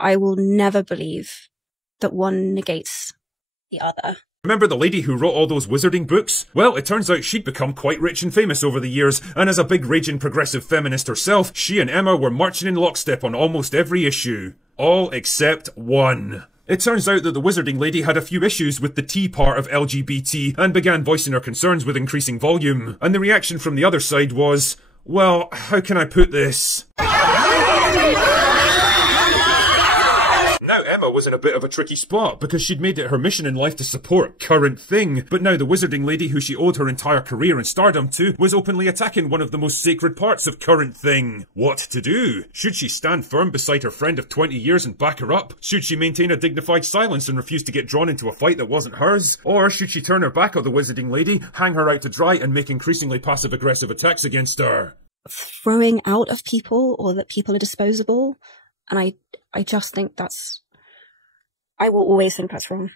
I will never believe that one negates the other. Remember the lady who wrote all those wizarding books? Well, it turns out she'd become quite rich and famous over the years, and as a big raging progressive feminist herself, she and Emma were marching in lockstep on almost every issue. All except one. It turns out that the wizarding lady had a few issues with the T part of LGBT and began voicing her concerns with increasing volume. And the reaction from the other side was, well, how can I put this? Now Emma was in a bit of a tricky spot because she'd made it her mission in life to support Current Thing, but now the wizarding lady who she owed her entire career and stardom to was openly attacking one of the most sacred parts of Current Thing. What to do? Should she stand firm beside her friend of 20 years and back her up? Should she maintain a dignified silence and refuse to get drawn into a fight that wasn't hers? Or should she turn her back on the wizarding lady, hang her out to dry and make increasingly passive-aggressive attacks against her? Throwing out of people, or that people are disposable, and I just think that's... I will always think that's wrong.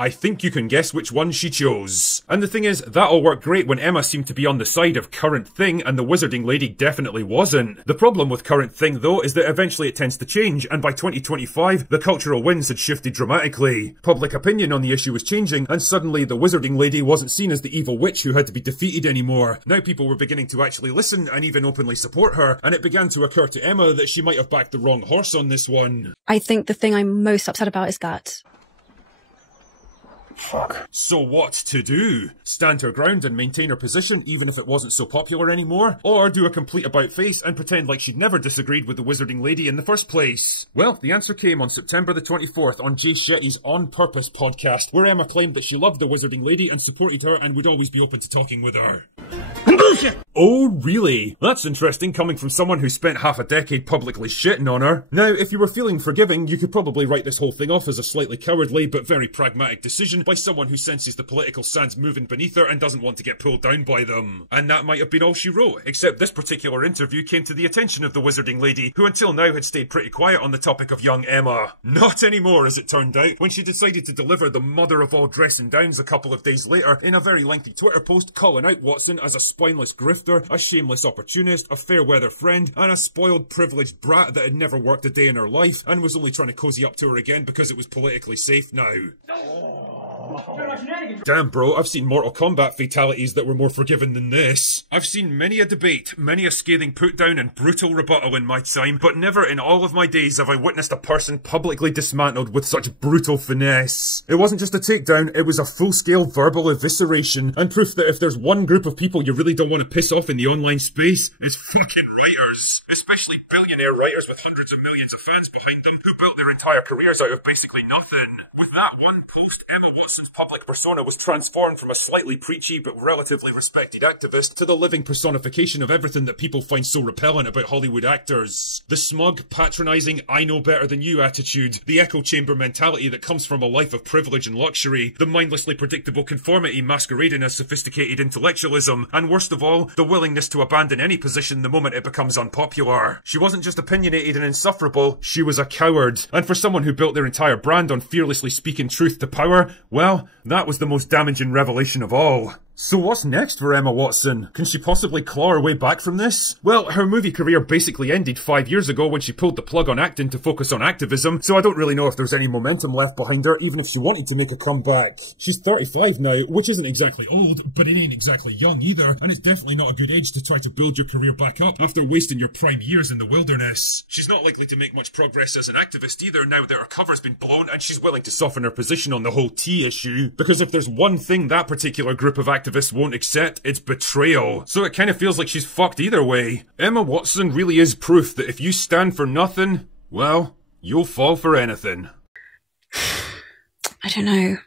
I think you can guess which one she chose. And the thing is, that all worked great when Emma seemed to be on the side of Current Thing and the wizarding lady definitely wasn't. The problem with Current Thing though is that eventually it tends to change, and by 2025, the cultural winds had shifted dramatically. Public opinion on the issue was changing, and suddenly the wizarding lady wasn't seen as the evil witch who had to be defeated anymore. Now people were beginning to actually listen and even openly support her, and it began to occur to Emma that she might have backed the wrong horse on this one. I think the thing I'm most upset about is that... Fuck. So what to do? Stand her ground and maintain her position even if it wasn't so popular anymore? Or do a complete about-face and pretend like she'd never disagreed with the wizarding lady in the first place? Well, the answer came on September the 24th on Jay Shetty's On Purpose podcast, where Emma claimed that she loved the wizarding lady and supported her and would always be open to talking with her. Oh, really? That's interesting coming from someone who spent half a decade publicly shitting on her. Now, if you were feeling forgiving, you could probably write this whole thing off as a slightly cowardly but very pragmatic decision by someone who senses the political sands moving beneath her and doesn't want to get pulled down by them. And that might have been all she wrote, except this particular interview came to the attention of the wizarding lady, who until now had stayed pretty quiet on the topic of young Emma. Not anymore, as it turned out, when she decided to deliver the mother of all dressing downs a couple of days later in a very lengthy Twitter post calling out Watson as a spineless grifter, a shameless opportunist, a fair-weather friend, and a spoiled, privileged brat that had never worked a day in her life and was only trying to cozy up to her again because it was politically safe now. Damn bro, I've seen Mortal Kombat fatalities that were more forgiving than this. I've seen many a debate, many a scathing put-down and brutal rebuttal in my time, but never in all of my days have I witnessed a person publicly dismantled with such brutal finesse. It wasn't just a takedown, it was a full-scale verbal evisceration, and proof that if there's one group of people you really don't want to piss off in the online space, it's fucking writers. Especially billionaire writers with hundreds of millions of fans behind them who built their entire careers out of basically nothing. With that one post, Emma Watson's public persona was transformed from a slightly preachy but relatively respected activist to the living personification of everything that people find so repellent about Hollywood actors. The smug, patronising, I know better than you attitude, the echo chamber mentality that comes from a life of privilege and luxury, the mindlessly predictable conformity masquerading as sophisticated intellectualism, and worst of all, the willingness to abandon any position the moment it becomes unpopular. She wasn't just opinionated and insufferable, she was a coward. And for someone who built their entire brand on fearlessly speaking truth to power, well, that was the most damaging revelation of all. So what's next for Emma Watson? Can she possibly claw her way back from this? Well, her movie career basically ended 5 years ago when she pulled the plug on acting to focus on activism, so I don't really know if there's any momentum left behind her, even if she wanted to make a comeback. She's 35 now, which isn't exactly old, but it ain't exactly young either, and it's definitely not a good age to try to build your career back up after wasting your prime years in the wilderness. She's not likely to make much progress as an activist either now that her cover's been blown and she's willing to soften her position on the whole tea issue, because if there's one thing that particular group of activists won't accept, it's betrayal. So it kind of feels like she's fucked either way. Emma Watson really is proof that if you stand for nothing, well, you'll fall for anything. I don't know.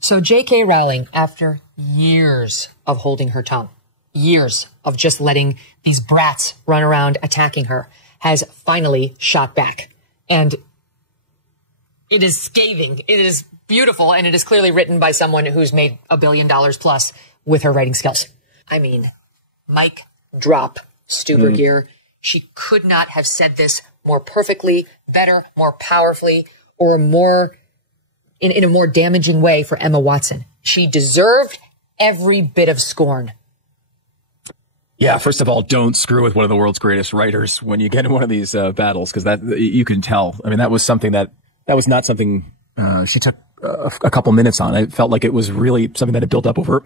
So JK Rowling, after years of holding her tongue, years of just letting these brats run around attacking her, has finally shot back. And it is scathing. It is beautiful, and it is clearly written by someone who's made $1 billion plus with her writing skills. I mean, mic drop, Stuber gear. She could not have said this more perfectly, better, more powerfully, or more in a more damaging way for Emma Watson. She deserved every bit of scorn. Yeah, first of all, don't screw with one of the world's greatest writers when you get in one of these battles, because that you can tell. I mean, that was something that was not something she took a couple minutes on. It felt like it was really something that had built up over,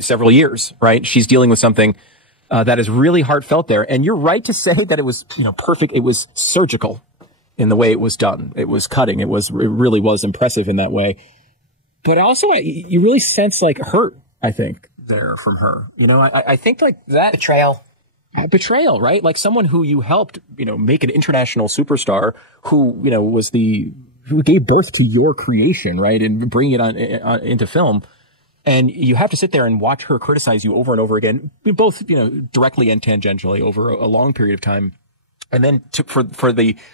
several years, right? She's dealing with something that is really heartfelt there. And you're right to say that it was, perfect. It was surgical in the way it was done. It was cutting. It really was impressive in that way. But also, you really sense like hurt, I think, there from her. I think like that betrayal, right? Like someone who you helped, make an international superstar, who who gave birth to your creation, right, and bring it on into film, and you have to sit there and watch her criticize you over and over again, both directly and tangentially over a long period of time, and then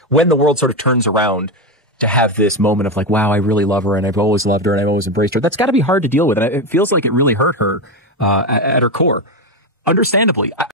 when the world sort of turns around, to have this moment of like, wow, I really love her, and I've always loved her, and I've always embraced her. That's got to be hard to deal with, and it feels like it really hurt her at her core. Understandably,